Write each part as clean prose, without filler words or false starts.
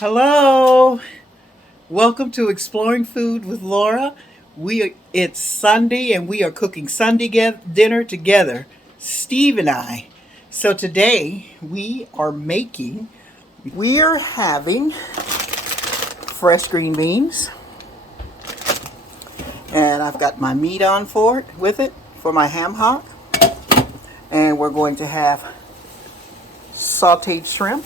Hello. Welcome to Exploring Food with Laura. It's Sunday and we are cooking Sunday dinner together, Steve and I. So today we are having fresh green beans, and I've got my meat on with it for my ham hock, and we're going to have sautéed shrimp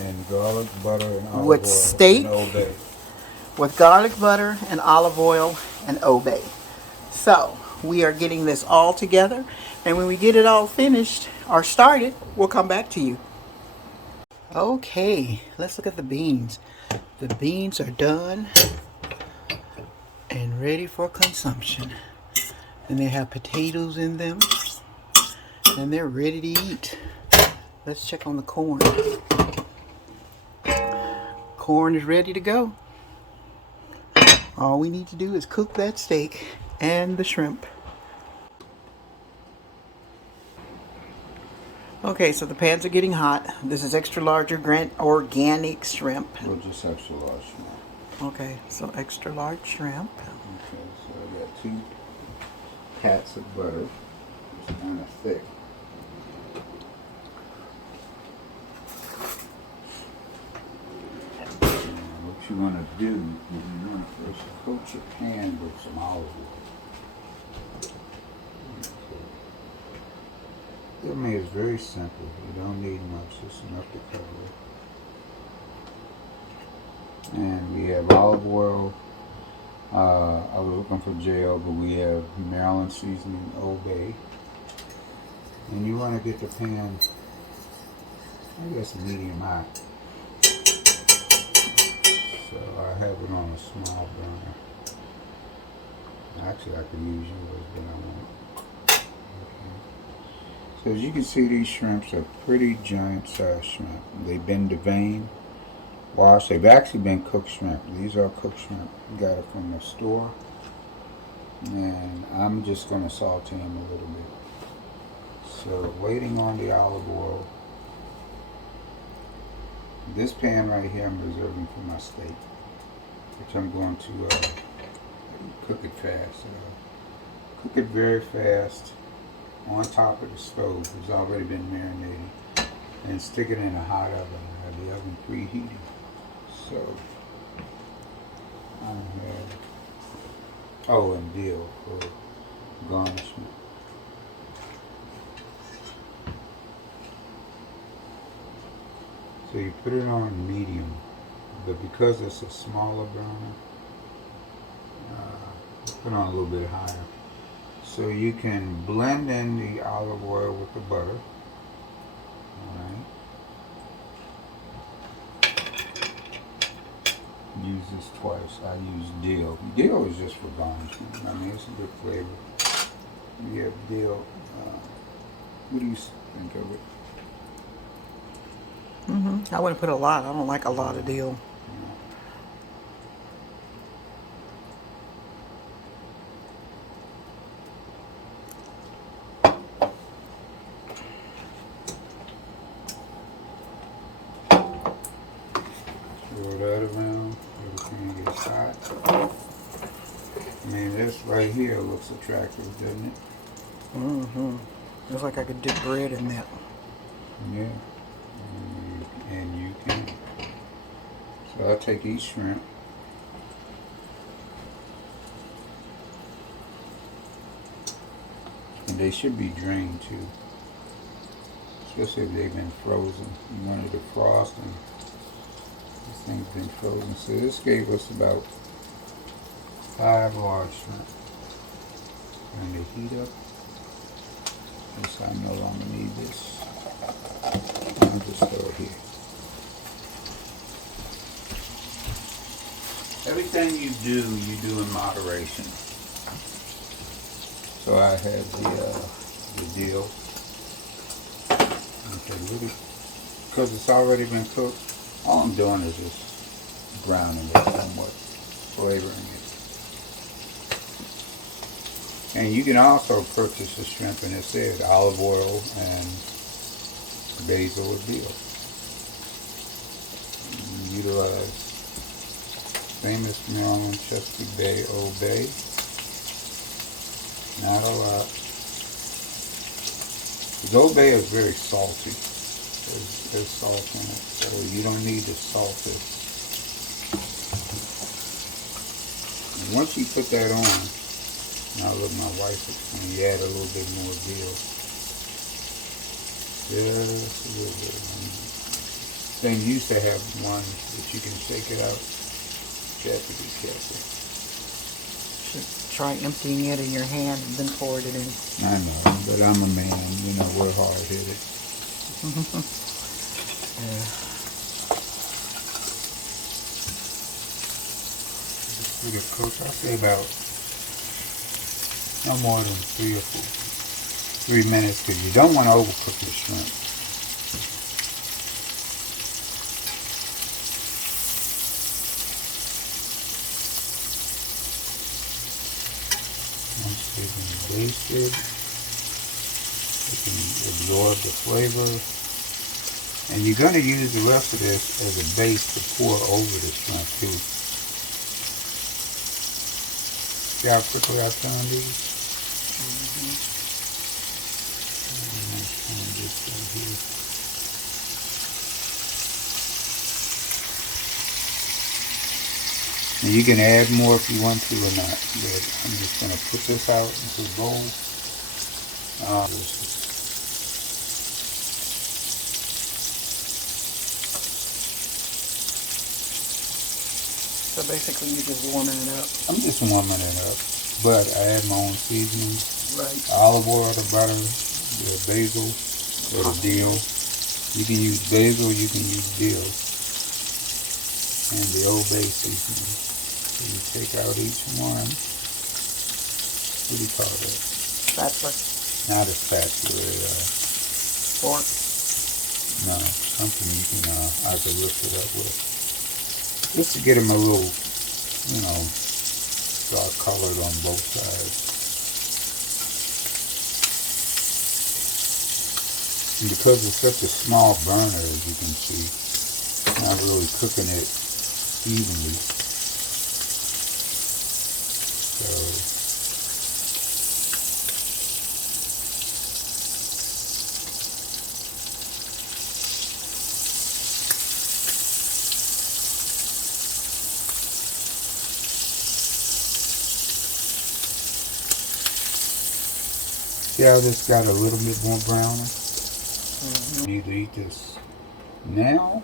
And garlic, butter, and olive with oil steak, and Old Bay. with garlic butter and olive oil and obey. So we are getting this all together, and when we get it all finished or started, we'll come back to you. Okay, let's look at the beans. The beans are done and ready for consumption. And they have potatoes in them, and they're ready to eat. Let's check on the corn. Corn is ready to go. All we need to do is cook that steak and the shrimp. Okay, so the pans are getting hot. This is extra larger organic shrimp. Or just extra large shrimp. Okay, so extra large shrimp. Okay, so I got 2 pats of butter. It's kind of thick. And what you want to do is you want to first coat your pan with some olive oil. I mean, it's very simple. You don't need much, just enough to cover it. And we have olive oil. I was looking for jail, but we have Maryland seasoning Old Bay. And you want to get the pan, I guess, medium high. So I have it on a small burner. Actually, I could use yours, but I won't. So as you can see, these shrimps are pretty giant sized shrimp. They've been deveined, washed. They've actually been cooked shrimp. These are cooked shrimp. Got it from the store. And I'm just going to saute them a little bit. So waiting on the olive oil. This pan right here I'm reserving for my steak, which I'm going to cook it fast. Cook it very fast on top of the stove. It's already been marinated, and stick it in a hot oven. Have the oven preheated. So I have and dill for garnishment. So you put it on medium, but because it's a smaller burner, put on a little bit higher. So you can blend in the olive oil with the butter. Alright. Use this twice. I use dill. Dill is just for garnishment. I mean, it's a good flavor. You have dill. What do you think of it? I wouldn't put a lot. I don't like a lot of dill. Swirl that around. Everything gets hot. I mean, this right here looks attractive, doesn't it? Looks like I could dip bread in that. Yeah. And you can. So I'll take each shrimp. And they should be drained too. Especially if they've been frozen. You wanted to frost and this thing's been frozen. So this gave us about 5 large shrimp. And they heat up. Yes, I no longer need this. I'll just throw it here. Everything you do in moderation. So I have the dill. Okay, really, because it's already been cooked, all I'm doing is just browning it somewhat, flavoring it. And you can also purchase the shrimp, and it says olive oil and basil or dill. utilize famous Maryland Chesapeake Bay Old Bay. Not a lot. The Old Bay is very salty. There's salt in it, so you don't need to salt it. And once you put that on, now look, my wife is going to add a little bit more veal. Just a little bit. Thing used to have one that you can shake it out. You have to be careful. Should try emptying it in your hand and then pour it in. I know, but I'm a man. You know, we're hard-headed. Yeah. We could cook, I'd say about no more than 3 minutes, because you don't want to overcook your shrimp. Once they've been basted, you can absorb the flavor. And you're going to use the rest of this as a base to pour over the shrimp too. See how quickly I turn these? Turn this right here. And you can add more if you want to or not, but I'm just going to put this out into a bowl. So basically you're just warming it up. I'm just warming it up, but I add my own seasoning. Right. Olive oil, the butter, the basil, or the dill. You can use basil, you can use dill. And the Old Bay seasoning. So you take out each one. What do you call that? Spatula. Not a spatula. Fork. No, something you can, I could lift it up with. Just to get them a little, you know, dark colored on both sides. And because it's such a small burner, as you can see, it's not really cooking it evenly. So, see how this got a little bit more browner? You either eat this now,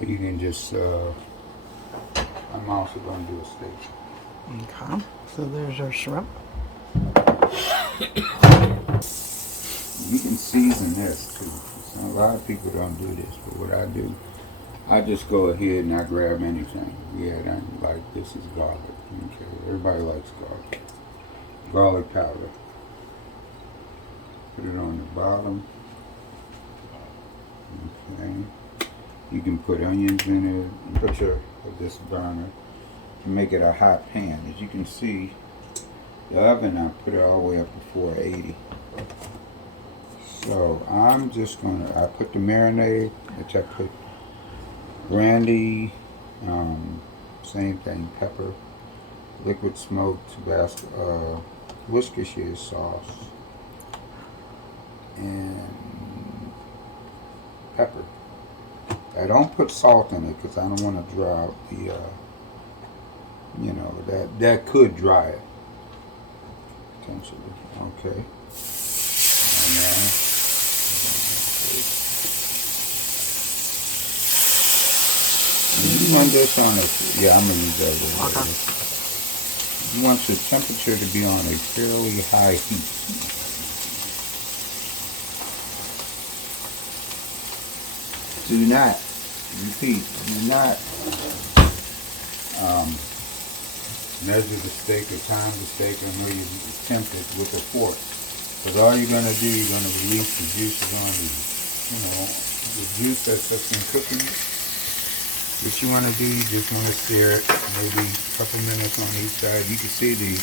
or you can just, I'm also going to do a steak. Okay. So there's our shrimp. You can season this too. So a lot of people don't do this, but what I do, I just go ahead and I grab anything. Yeah, like this is garlic. Okay, everybody likes garlic. Garlic powder. Put it on the bottom. Okay. You can put onions in it. Put this burner to make it a hot pan. As you can see, the oven I put it all the way up to 480. So I'm just gonna. I put the marinade, which I put brandy, same thing, pepper, liquid smoked Tabasco, Worcestershire sauce, and pepper. I don't put salt in it because I don't want to dry out the, you know, that could dry it, potentially. Okay. And you want this on a, yeah, I'm going to use that later. Okay. You want the temperature to be on a fairly high heat. Do not, repeat, do not measure the steak or time the steak or know you tempt it with a fork. Because all you're going to do, you're going to release the juices on the, you know, the juice that's just been cooking. What you want to do, you just want to stir it maybe a couple minutes on each side. You can see the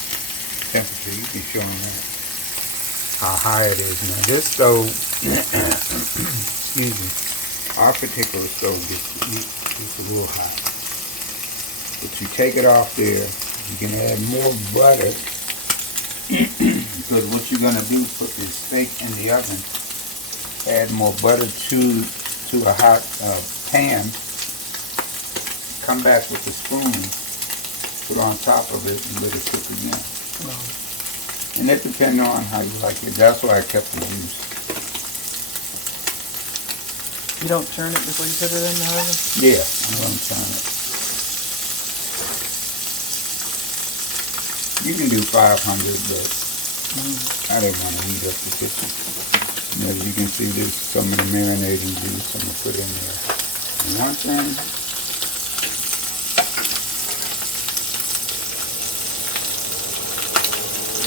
temperature, you can show them how high it is. Now this stove, excuse me, our particular stove gets It's a little hot. But you take it off there, you can add more butter. Because what you're gonna do, put the steak in the oven, add more butter to a hot pan, come back with the spoon, put on top of it and let it cook again. Wow. And it depends on how you like it. That's why I kept the juice. You don't turn it before you put it in the oven? Yeah, I'm gonna turn it. You can do 500, but I didn't want to heat up the kitchen. And as you can see, there's some of the marinating juice I'm gonna put in there. And one thing,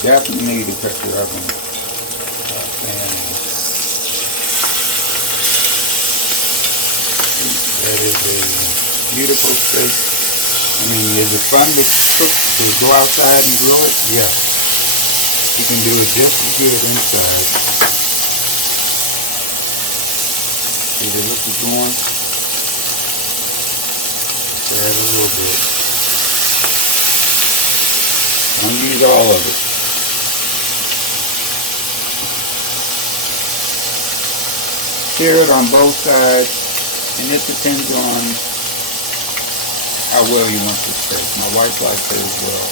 definitely need to cut your oven fan. That is a beautiful steak. I mean, is it fun to cook, to go outside and grill it? Yes. You can do it just as good inside. See the look is going? Just add a little bit. Don't use all of it. Sear it on both sides, and it depends on how well you want the steak. My wife likes it as well.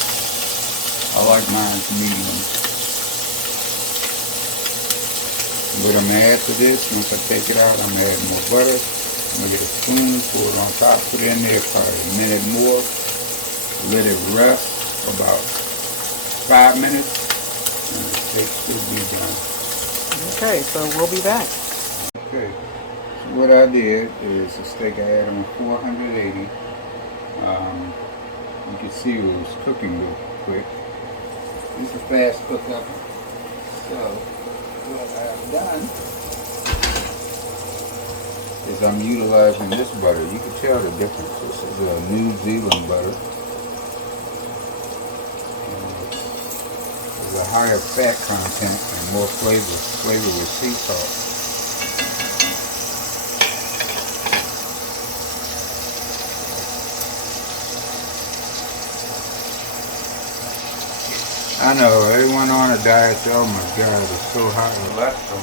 I like mine medium. What I'm going to add to this, once I take it out, I'm going to add more butter. I'm going to get a spoon, pour it on top, put it in there probably a minute more. Let it rest for about 5 minutes, and the steak should be done. Okay, so we'll be back. Okay, so what I did is the steak I had on 480. You can see it was cooking real quick. It's a fast cook oven. So what I've done is I'm utilizing this butter. You can tell the difference. This is a New Zealand butter. There's a higher fat content and more flavor with sea salt. I know, everyone on a diet, oh my God, it's so hot and cholesterol,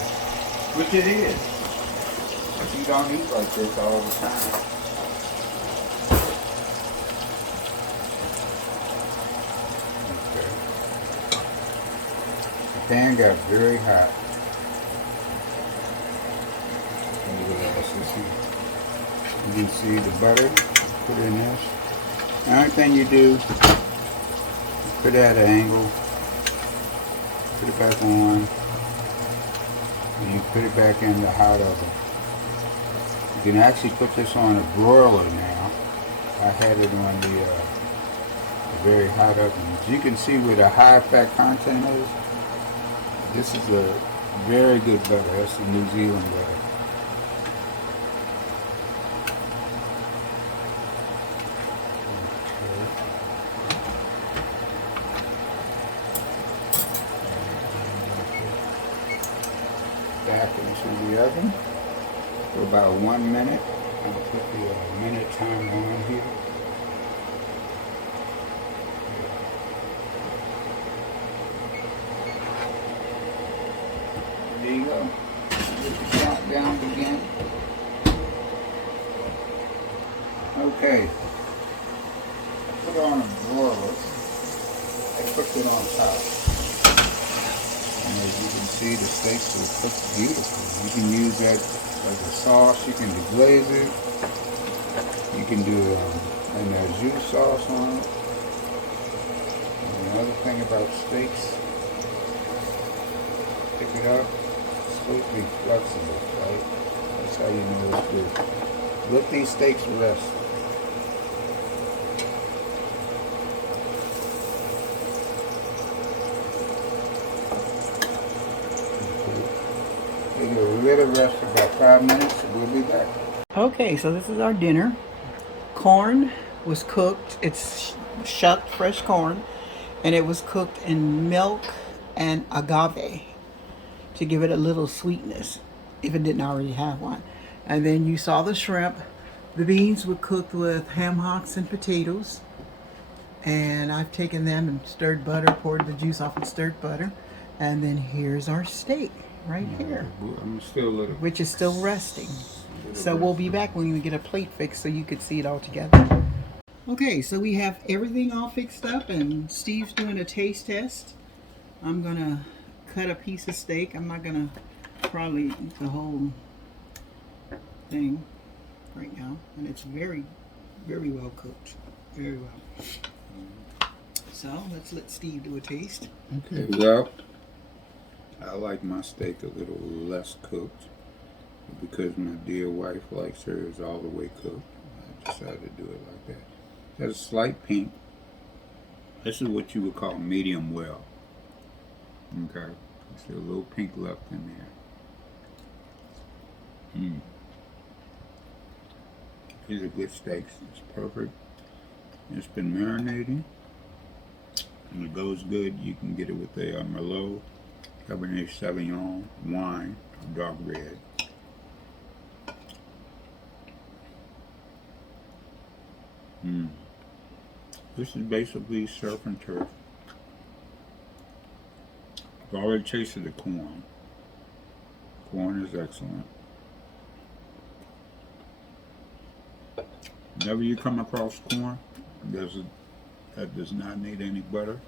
which it is. But you don't eat like this all the time. Okay. The pan got very hot. You can see the butter, put it in this. The only thing you do, put it at an angle, put it back on, and you put it back in the hot oven. You can actually put this on a broiler now. I had it on the very hot oven. As you can see where the high fat content is, this is a very good butter. That's the New Zealand butter. Back into the oven for about 1 minute. I'll put the minute timer on here. There you go. Let the countdown begin. Okay. I put on a broiler. I cooked it on top. And as you can see, the steaks will cook beautifully. You can use that as a sauce. You can deglaze it. You can do an jus sauce on it. And another thing about steaks, pick it up. It's supposed to be flexible, right? That's how you know it's good. Let these steaks rest. Let it rest for about 5 minutes and we'll be back. Okay, so this is our dinner. Corn was cooked. It's shucked fresh corn, and it was cooked in milk and agave to give it a little sweetness if it didn't already have one. And then you saw the shrimp The beans were cooked with ham hocks and potatoes. And I've taken them and stirred butter, poured the juice off and stirred butter. And then here's our steak right here, I'm still a little. which is still resting. So we'll be back when we get a plate fixed so you could see it all together. Okay, so we have everything all fixed up and Steve's doing a taste test. I'm gonna cut a piece of steak. I'm not gonna probably eat the whole thing right now. And it's very, very well cooked. Very well. So let's let Steve do a taste. Okay, well, I like my steak a little less cooked because my dear wife likes hers all the way cooked. I decided to do it like that. It has a slight pink. This is what you would call medium well. Okay, there's a little pink left in there. These are good steaks. It's perfect. It's been marinating. And it goes good. You can get it with a Merlot, Cabernet Sauvignon, wine, dark red. This is basically surf and turf. I've already tasted the corn. Corn is excellent. Whenever you come across corn, that does not need any butter.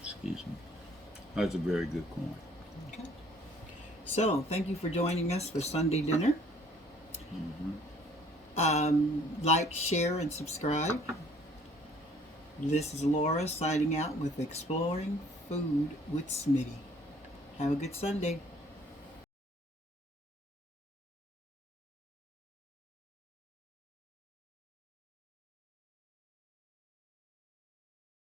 Excuse me. That's a very good corn. Okay. So thank you for joining us for Sunday dinner. Like, share, and subscribe. This is Laura signing out with Exploring Food with Smitty. Have a good Sunday.